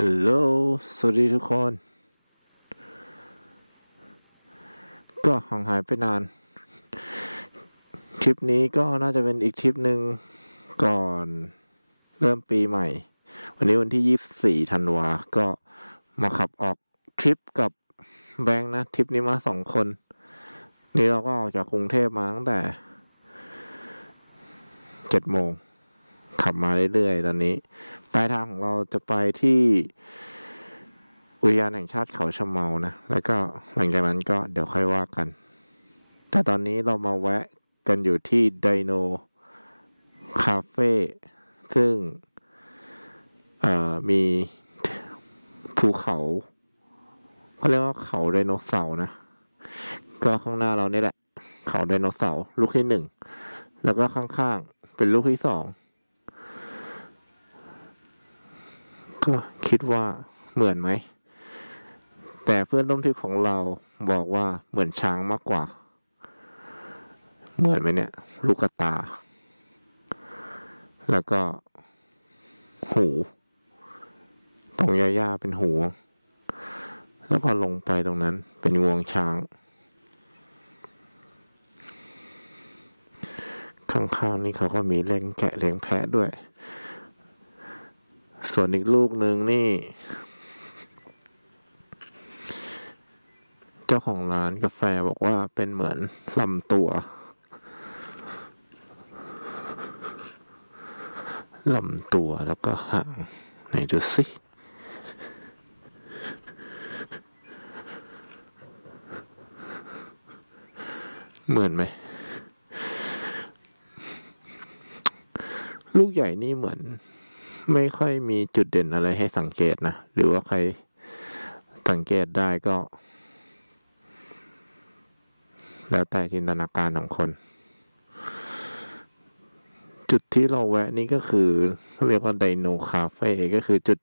ฮัลโหล สวัสดีทุกคน ก็ห่างหายไปนาน ทริปนี้ก็น่าจะเป็นอีกทริปหนึ่งก่อนเริ่มปีใหม่ วันนี้วันที่24ธันวา ก็มาขับออกทริปกับแบงค์นะ ทริปนี้มาสองคน นี่เราก็ออกจากกรุงเทพมาตั้งแต่เจ็ดโมงขับมาเรื่อยๆ ตอนนี้ ปลายทางของเราจะไปที่อุทยานแห่งชาติเขาชะเมานะ แล้วก็หลังจากนั้นก็เดี๋ยวค่อยว่ากัน แต่ตอนนี้เรามาแวะกันอยู่ที่ไดโนคาเฟ่ซึ่งมีภูเขาเขาเรียกว่าเขาไดโนเสาร์นะ ก็ข้างหน้าเรานี่แหละ เขาไดโนเสาร์ลูกที่หนึ่ง แล้วก็ข้างๆ เป็นลูกที่สอง ก็คิดว่าเหมือนไหม แต่เพื่อนร่วมทริปของเราบอกว่าเหมือนช้างมากกว่า เหมือนไหมเนี่ย ลูกตา แล้วก็ หู ตรงย่าๆเป็นหู แล้วก็ลงไปตรงนั้นเป็นงวงช้าง ข้างๆนี่เขาก็มีเลี้ยงแกะเลี้ยงแพะด้วย ส่วนอีกลูกหนึ่งนี่ เจ้าของร้านกาแฟบอกว่าเป็นเหมือนลำตัวลำตัวแล้วก็หางไหนดูสิเหมือนไหม ลูกใหญ่นี่เหมือน ไม่ค่อยมีจุดเด่นอะไรให้สังเกตนะ หรือว่าใครสังเกตได้ก็ แล้วแต่จินตนาการของคน จุดที่เราแวะนี่ก็คือ เรียกว่าไดโนคาเฟ่ก็คือจุด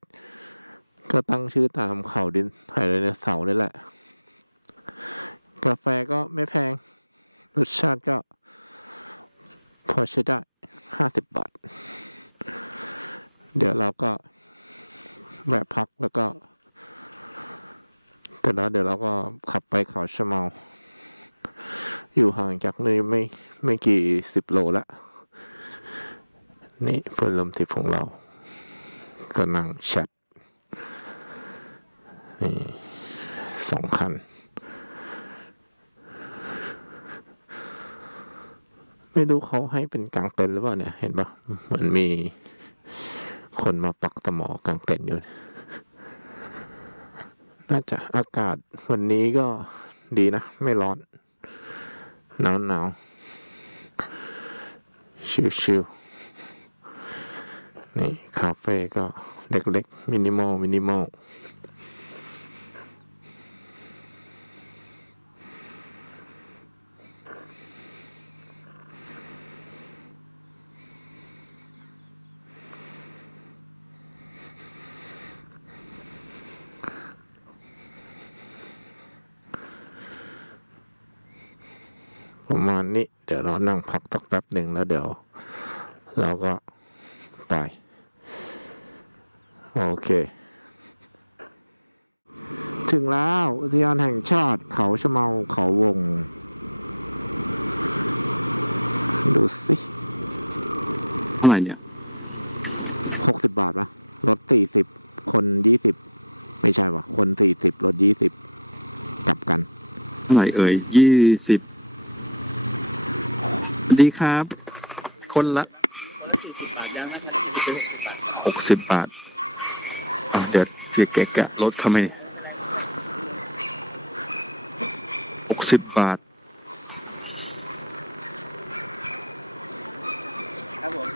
ก็ตั้งชื่อตามเขาดินไผ่ไดโนเสาร์นี่แหละ กาแฟก็ไม่แพง รสชาติก็ พอใช้ได้ห้าสิบบาท เดี๋ยวเราก็แวะพักแล้วก็แต่แล้วเดี๋ยวเราก็ขับไปเขาชะเมา อยู่ห่างจากนี่ไม่ไม่กี่สิบโลละนี่เพื่อนลมทิพย์ของเราก็นั่งแชทนี่สองคัน ไม่รู้เขาให้เป็นกลางเต็นท์หรือเปล่าเนี่ย เห็นปะเหมือนมี คนมาปักตะหมอกลางเต็นท์อยู่ น่าจะอากาศวันนี้ก็ดีนะ ไม่ร้อน หนาวหนาวชิวชิวๆนี่ คาเฟ่ก็เล็กๆ มินิมอล มินิมอล ประมาณนี้ เดี๋ยวเรานั่งพักสักแป๊บหนึ่งแล้วเดี๋ยว เราก็ไปโอเค ถึงแล้วอุทยานแห่งชาติเขาชะเมาเขาวง ดูสิเท่าไหร่เนี่ยหกสิบบาทปะรถสี่สิบคนยี่สิบไม่ใช่ปะคนสี่สิบรถยี่สิบกลับกันเท่าไหร่เอ่ยยี่สิบ สวัสดีครับ คนละหกสิบบาทอะเดี๋ยวเสียแกะแกะรถเขาไหมหกสิบบาท ครับผม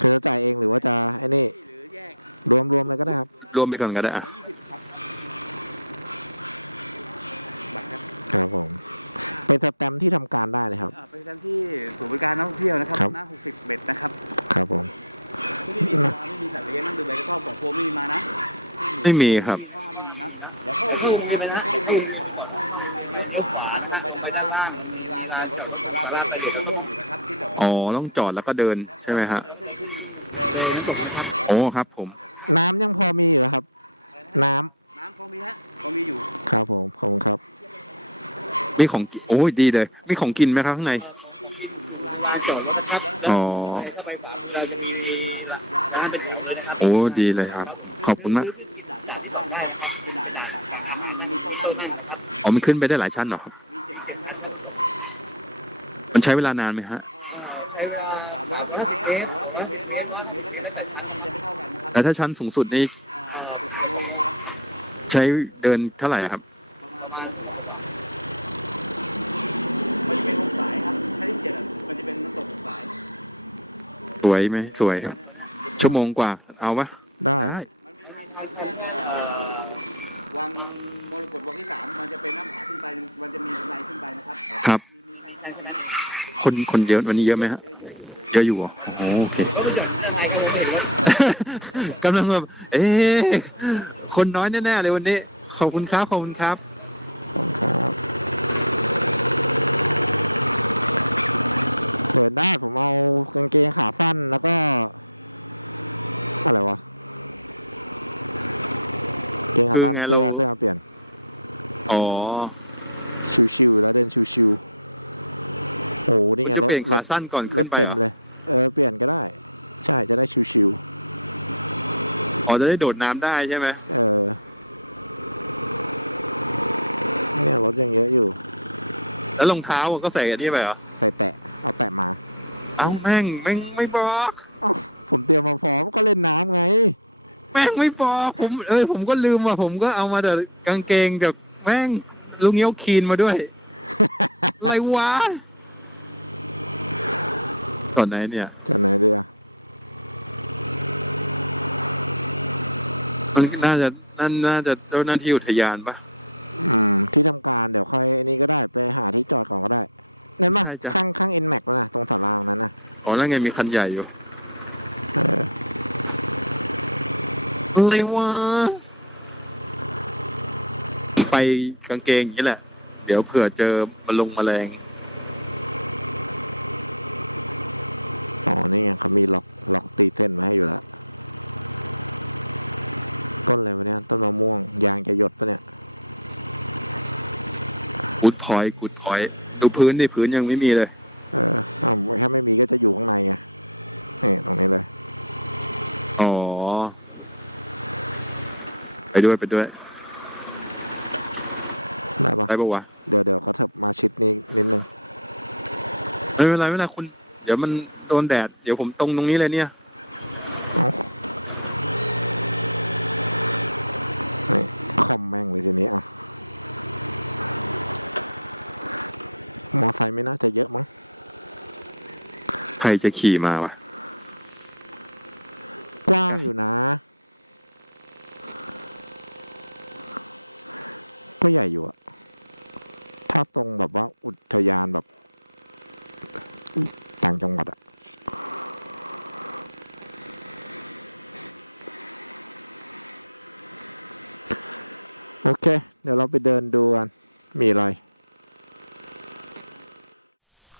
คือจะจ่ายเองหรือว่าจะไอ้นี่ หรือแยกรวมรวมเลยก็ได้ครับ รวมไปก่อนก็ได้อะ ยี่สิบครับบัตรครับครับผม เป็นสแตมป์ที่ทำการได้นะครับ อ่าไปทำที่ศูนย์บริการนักท่องเที่ยวนะครับครับ หน้าหกสิบเบ็ดนะครับครับผม ที่นี่มีปลาไม่มีสัตว์เลี้ยงนั่งดื่มใบกระท่อมของโฟมไม่มีมานะไม่มีครับ มีข้าวไม่มีนะเดี๋ยวเข้าพื้นที่ไปนะให้ขวามีไปเลี้ยวขวาลงไปด้านล่างมีลานจอดรถตรงศาลาไปต้นมะม่วงอยู่นะครับที่จอดอ๋อ ต้องจอดแล้วก็เดินใช่ไหมฮะแล้วขึ้นขึ้นเลยน้ำตกนะครับโอ้ครับผม น้ำยังพอมีอยู่เหรอครับ น้ำน้ำพอมีฮะพอมีอยู่ ครับผมขอบคุณครับ มีของกินโอ้ยดีเลย มีของกินไหมครับข้างในมาจอดนะครับอ๋อ เข้าไปเรามีร้านเป็นนะครับโอ้ดีเลยครับ ขอบคุณมากเป็นด่านด่านอาหารนั่งมีโต๊ะนั่งนะครับอ๋อมันขึ้นไปได้หลายชั้นเหรอครับมีเจ็ดเป็นชั้นจบมันใช้เวลานานไหมฮะไอ้สามร้อยเมตรสามร้อยเมตรเมตรเมตรแล้วแต่ชั้นมันจะไม่เท่ากันนะครับแล้วถ้าชั้นสูงสุดนี่เอ่อถูกโลนะครับใช้เดินเท่าไหร่ครับ ประมาณ มันจะเป็นหกสายครับถ้าที่เจ็ดอะมันจะเป็นน้ำตกหกสายสวยไหมสวยครับ ชั่วโมงกว่า เอาปะได้ มันมีทางเข้าแค่เอ่อวังมรกตวังที่สามมันจะเป็นน้ำผาขึ้นไปมันจะมีบันไดขึ้นไปนะครับครับ มีมีทางแค่ตรงนั้นคนคนเยอะวันนี้เยอะไหมฮะ เยอะอยู่เหรอโอโอเค กำลังแบบเอ๊ะคนน้อยแน่ๆเลยวันนี้ ขอบคุณครับ ขอบคุณครับ ขอบคุณครับ เปิดได้ผมเอากางเกงขาสั้นแล้วก็ อะไรวะกางเกงขาสั้นคือไงเสื้อเราเสื้อเปลี่ยน อ๋อ ชิวๆแล้วเดินชิวๆโอ้โหนี่ไงจะรถเปลี่ยนรขาถสั้นก่อนรขึ้ถนไปเต็มเหรอเลย เออเปลี่ยนก็ได้ ใช่จะได้ชิวอ๋อจะได้โดดน้ำได้ใช่ไหมๆเออเนี่ยรถยังเยอะอยู่ แล้วรองเท้าอะก็ใส่อันนี้ไปเหรอไปแตะเอาแตะมา เอ้าแม่งแม่งไม่บอกเอ้าผมเตรียมมาพร้อมก็เล่นน้ำไง แม่งไม่บอกผมเอ้ยผมก็ลืมว่ะผมก็เอามาแต่กางเกงจากแม่งลุงเงี้ยวคีนมาด้วย อะไรวะก่อนไหนเนี่ยจะไหนดีอะมันน่าจะนั่นน่าจะเจ้าหน้าที่อุทยานปะ อืม ที่ทำการเดี๋ยวค่อยอันนี้ก็ได้ไปหาที่จอดก่อนก็ได้นั่นป่ะใช่จ้ะ ข้างข้างเอ็นแม็กนะตรงศาลาตรงนั้นนะอ๋อแล้วไงมีคันใหญ่อยู่เอออะไรวะไปกางเกงอย่างนี้แหละ เดี๋ยวเผื่อเจอมาลงแมลงอ๋อนี่ไงเขามีล็อกล็อกตีเส้นไว้ให้อยู่แล้วต้นอะไรวะเนี่ยต้นมะม่วงยางจะหยดปะเนี่ย กูดพอยกูดพอยดูพื้นดิพื้นยังไม่มีเลย เอออ้าวถ้าไม่มีก็จะอยู่ข้างในไงนี่ตรงนี้เลย อ๋อ ไปด้วยไปด้วยได้ปะได้ปะวะ เดี๋ยวเดี๋ยวเขาเถิบมาชิดนี้นิดนึงไม่เป็นไรไม่เป็นไรคุณ เดี๋ยวมันโดนแดด เดี๋ยวผมตรงตรงนี้เลยเนี่ยนี่คอมแม่งเลยทีนี้อะ มอไซค์ไม่น่าจะเยอะมั้ง ใครจะขี่มาวะ กว้างอยู่นะ ก็ใหญ่อยู่อะถ้าตรงแบบว่าอุทยานแบบ ต่างจังหวัดอะโอเค เดี๋ยวเราไปเดินดูกัน มีอะไร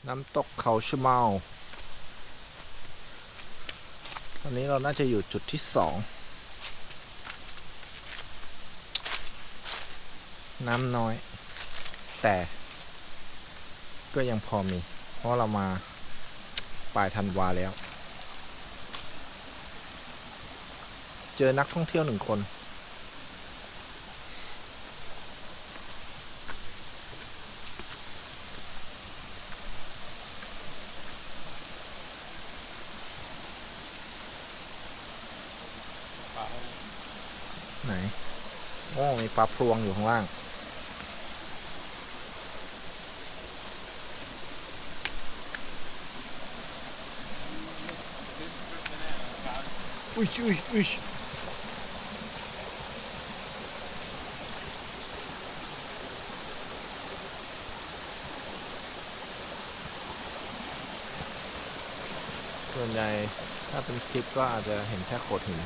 น้ำตกเขาชเมาตอนนี้เราน่าจะอยู่จุดที่สองน้ำน้อย แต่ก็ยังพอมี เพราะเรามาปลายธันวาแล้ว เจอนักท่องเที่ยวหนึ่งคน โอ้ มี ปลาพรวงอยู่ข้างล่าง อุ้ยอุ้ยอุ้ยส่วนใหญ่ถ้าเป็นคลิปก็อาจจะเห็นแค่โขดหิน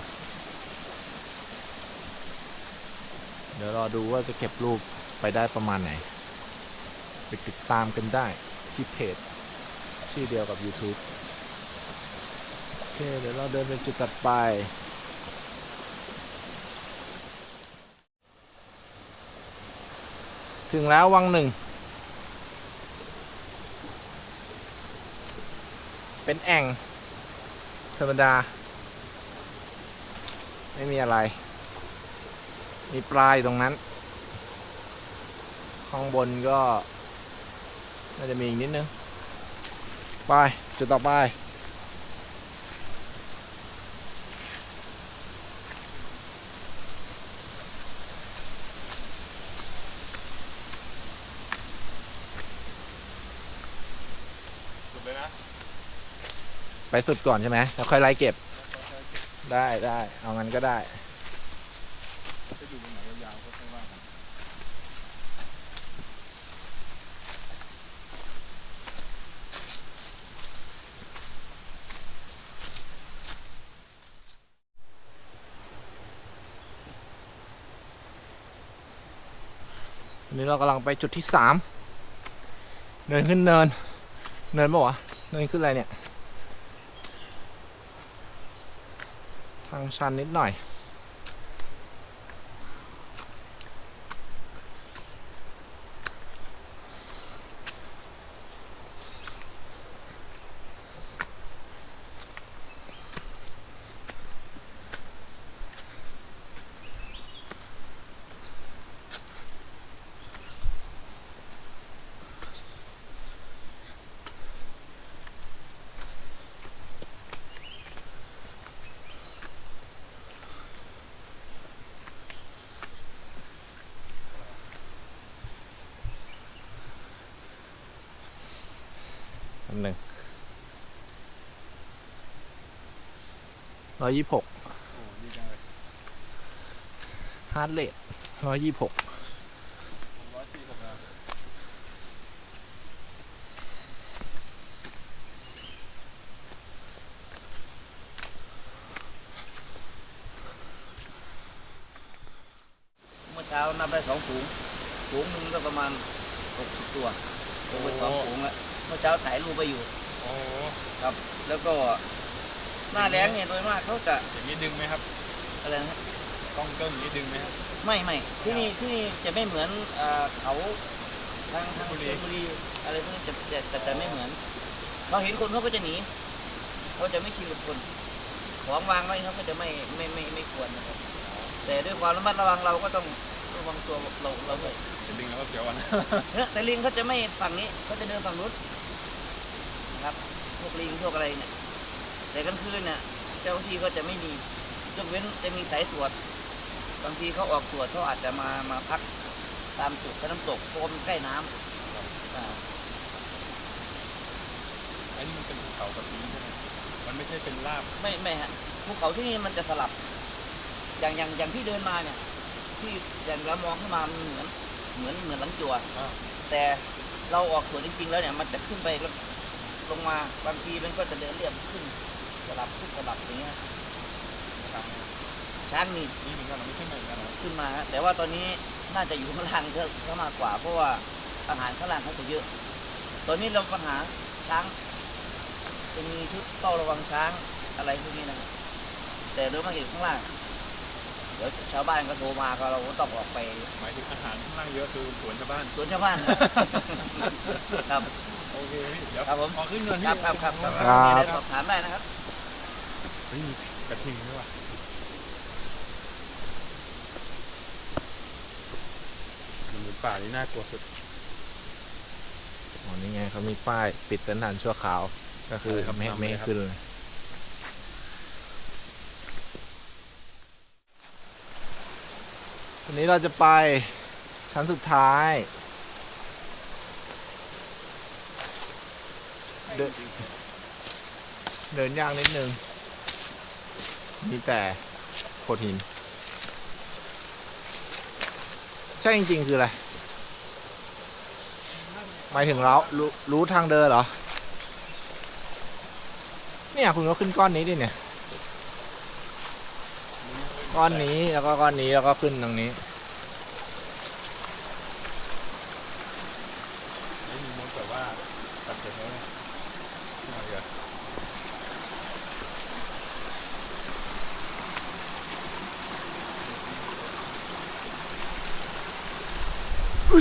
เดี๋ยวรอดูว่าจะเก็บรูปไปได้ประมาณไหน ไปติดตามกันได้ที่เพจ ชื่อเดียวกับ YouTube โอเค เดี๋ยวเราเดินไปจุดตัดไป ถึงแล้ววังหนึ่ง เป็นแอ่ง ธรรมดา ไม่มีอะไร มีปลายตรงนั้น ข้างบนก็ น่าจะมีอีกนิดนึง ไปจุดต่อไป สุดเลยนะไปสุดก่อนใช่ไหมแล้วค่อยไล่เก็บ ได้ได้ เอางั้นก็ได้ จะอยู่ตรงไหนยาวๆก็ค่อยว่ากัน วันนี้เรากำลังไปจุดที่สามเนินขึ้นเนิน เนินปะวะ เนินขึ้นอะไรเนี่ย ทางชันนิดหน่อย หนึ่งร้อยยี่หกโอ้ดีจังเลยฮาร์ดเรทร้อยยี่หกผมร้อยสี่สิบนะเมื่อเช้านับได้สองฝูงฝูงหนึ่งก็ประมาณหกสิบตัวลงไปสองฝูงแล้วเมื่อเช้าถ่ายรูปไปอยู่ โอ้ครับ แล้วก็หน้าแล้งเนี่ยโดยมากเขาจะอย่างนี้ดึงไหมครับ อะไรนะต้องเกิ้งอย่างนี้ดึงไหมครับ ไม่ไม่ที่นี่ที่นี่จะไม่เหมือนเอ่อเขาทางทางบุชรี ลบุรีอะไรพวกนี้จะจะจะจะไม่เหมือนเราเห็นคนเขาก็จะหนีเขาจะไม่ชินกับคนของวางไว้เขาก็จะไม่ไม่ไม่ไม่ควรนะครับแต่ด้วยความระมัดระวังเราก็ต้องระวังตัวเราเราด้วย จะดึงแล้วก็เสียวกัน เนี่ยแต่ลิงเขาจะไม่ฝั่งนี้เขาจะเดินฝั่งนู้นนะ ครับ พวกลิงพวกอะไรเนี่ย แต่กลางคืนเนี่ยเจ้าหน้าที่ก็จะไม่มียกเว้นจะมีสายตรวจ บางทีเขาออกตรวจเขาอาจจะมามาพักตามจุดน้ำตกเพราะว่ามันใกล้น้ำอ่าอันนี้มันเป็นภูเขาแบบนี้ใช่ไหมมันไม่ใช่เป็นลาบไม่ไม่ฮะภูเขาที่นี่มันจะสลับ อย่างอย่างอย่างที่เดินมาเนี่ย ที่อย่างเรามองขึ้นมามันเหมือนเหมือนเหมือนหลังจัว อ่าแต่เราออกตรวจจริงๆแล้วเนี่ยมันจะขึ้นไปแล้วลงมาบางทีมันก็จะเดินเรียบขึ้นสลับขึ้นสลับอย่างเงี้ยครับช้างนี่นี่เหมือนกันเราไม่ขึ้นมาเหมือนกันเหรอขึ้นมาฮะแต่ว่าตอนนี้น่าจะอยู่ข้างล่างก็ก็มากกว่า เพราะว่าอาหารข้างล่างเขาจะเยอะ ตอนนี้เราปัญหาช้างจะมีชุดเฝ้าระวังช้างอะไรพวกนี้นะครับแต่เรื่องมากอยู่ข้างล่างเดี๋ยวชาวบ้านก็โทรมาก็เราก็ต้องออกไปหมายถึงอาหารข้างล่างเยอะคือสวนชาวบ้านสวนชาวบ้านครับ โอเคพี่เดี๋ยวครับผม ขอขึ้นเงินคพี่รับครับครับครับครับมีอะไรสอบถามได้นะครับ เฮ้ยมีกระทิงด้วยว่ะหมูป่านี่น่ากลัวสุดอ๋อนี่ไงเขามีป้ายปิดเส้นทางชั่วคราว ก็คืออะไรครับไม่ให้ทำไม่เลยให้ครับขึ้นเลยวันนี้เราจะไปชั้นสุดท้าย เดินเดินยากนิดนึง มีแต่โขดหิน ใช่จริง ๆ คืออะไร หมายถึงเรารู้รู้ทางเดินเหรอ เนี่ยคุณก็ขึ้นก้อนนี้ดิเนี่ย ก้อนนี้แล้วก็ก้อนนี้แล้วก็ขึ้นตรงนี้ ไม่มีมุดแบบว่าตัดเสร็จแล้วเนี่ยมาเยอะ เหยียบมดอีกตัวคนเร็วอะ ไ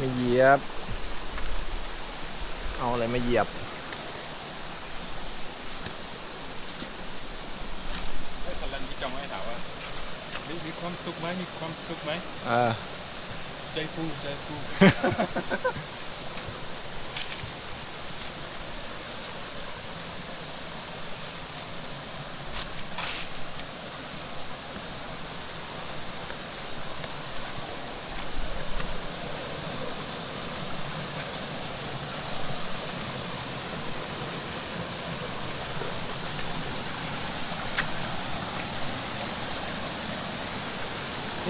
ม่เหยียบ เอาอะไรมาเหยียบไอ้คันลันที่จำไว้ถามว่ามีมีความสุขไหมมีความสุขไหมเออใจฟูใจฟู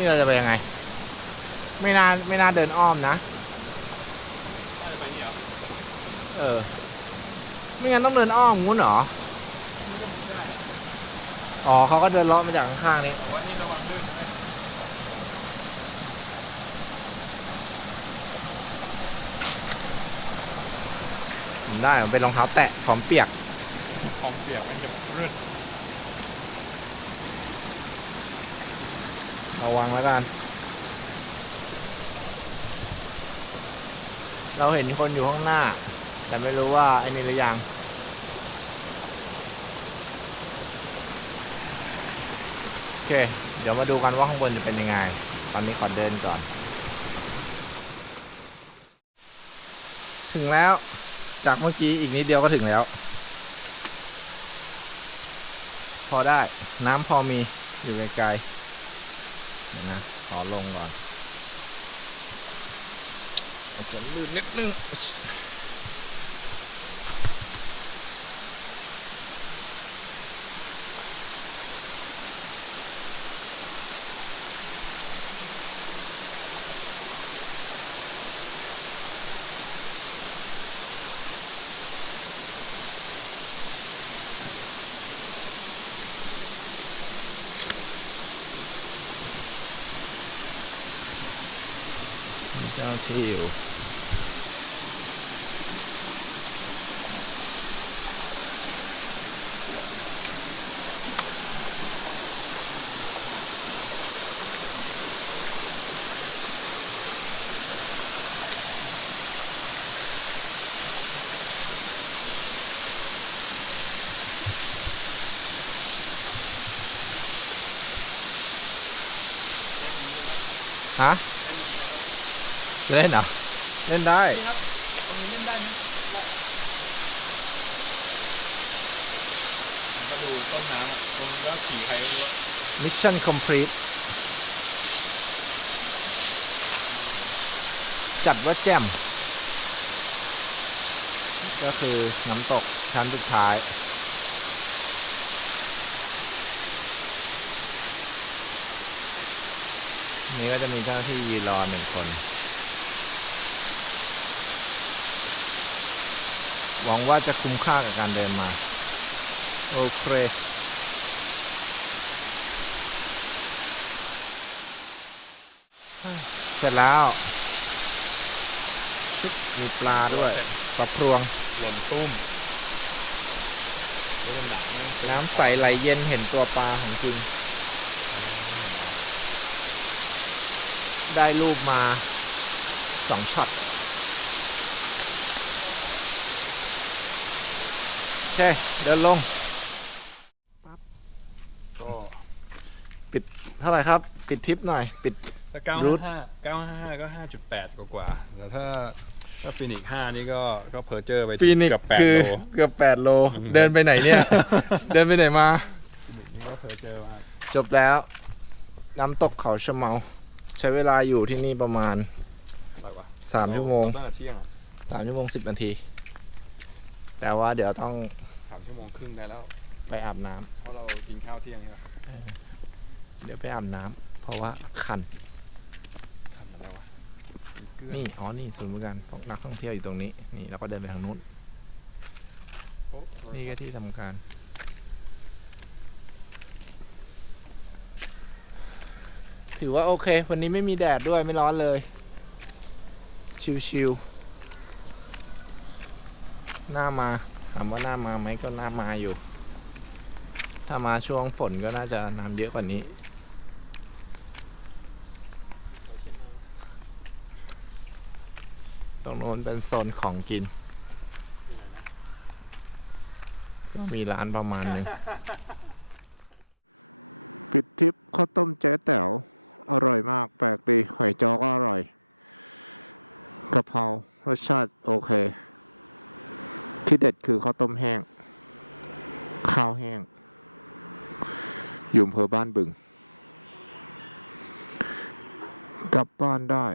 นี่เราจะไปยังไง ไม่น่าไม่น่าเดินอ้อมนะ น่าจะไปนี่เหรอเออ ไม่งั้นต้องเดินอ้อมงู้นเหรอ อ๋อเขาก็เดินเลาะมาจากข้างๆนี้ แต่ว่านี่ระวังลื่นนะผมได้ผมเป็นรองเท้าแตะพร้อมเปียก ของเปียกมันจะรื่น ระวังแล้วกัน เราเห็นคนอยู่ข้างหน้า แต่ไม่รู้ว่าไอ้นี่หรือยังโอเค เดี๋ยวมาดูกันว่าข้างบนจะเป็นยังไง ตอนนี้ขอเดินก่อน ถึงแล้วจากเมื่อกี้อีกนิดเดียวก็ถึงแล้ว พอได้น้ำพอมีอยู่ไกลๆ ดี๋ยวนะ ขอลงก่อน อาจจะลื่นนิดนึง มีเจ้าหน้าที่อยู่ฮะเล่นเหรอเล่นได้ตรงนี้เล่นได้ไหมก็ดูต้นน้ำอะตรงนี้ก็ขี่ใครไม่รู้อะ Mission complete จัดว่าแจ่มก็คือน้ำตกชั้นสุดท้าย นี่ก็จะมีเจ้าหน้าที่ยืนรอหนึ่งคน หวังว่าจะคุ้มค่ากับการเดินมา โอเคเสร็จแล้ว ชุบมีปลาด้วยปลาพรวง หล่นตุ้มแล้วมันดักแม่งน้ำใสไหลเย็นเห็นตัวปลาของจริง ได้รูปมาสองช็อตโอ เค เดินลงก็เท่าไหร่ครับ ปิดทริปหน่อย ปิด ถ้าเก้ารูห้าทห้าเก้าห้าห้าก็ห้าจุดแปดกว่าๆแต่ถ้าถ้าฟินิกห้านี่ก็ก็เพอร์เจอร์ไปฟีนิกเกับแปดคือโลเกือบ 8 โล เดินไปไหนเนี่ย เดินไปไหนมา ฟินิกนี่ก็เพอร์เจอร์มากจบแล้ว น้ำตกเขาชะเมา ใช้เวลาอยู่ที่นี่ประมาณ อะไรวะ3 ชั่วโมง ตั้งแต่เที่ยงอะ3ชั่วโมง 10นาที แต่ว่าเดี๋ยวต้องสามชั่วโมงครึ่งได้แล้ว ไปอาบน้ำเพราะเรากินข้าวเที่ยงใช่ปะเดี๋ยวไปอาบน้ำเพราะว่าคัน ทำอะไรวะมีเกลือนี่ อ๋อ นี่ศูนย์บริการของนักท่องเที่ยวอยู่ตรงนี้ นี่เราก็เดินไปทางนู้น โอ๊ะโทรศัพท์นี่ก็ที่ทำการ ถือว่าโอเค วันนี้ไม่มีแดดด้วยไม่ร้อนเลย ชิวๆ หน้ามาถามว่าหน้ามาไหมก็หน้ามาอยู่ ถ้ามาช่วงฝนก็น่าจะน้ำเยอะกว่านี้ ตรงโน้นเป็นโซนของกิน ก็มีร้านประมาณหนึ่งปิดทริปข้าวต้มแจ๊แต๋วอร่อยมากแปลกดีหอยจอก็อร่อยกะเพรารสชาติโอเค ที่เด็ดคือข้าวต้มแห้ง ข้าวแห้ง อยู่อำเภอบ้านบึง กลับบ้านได้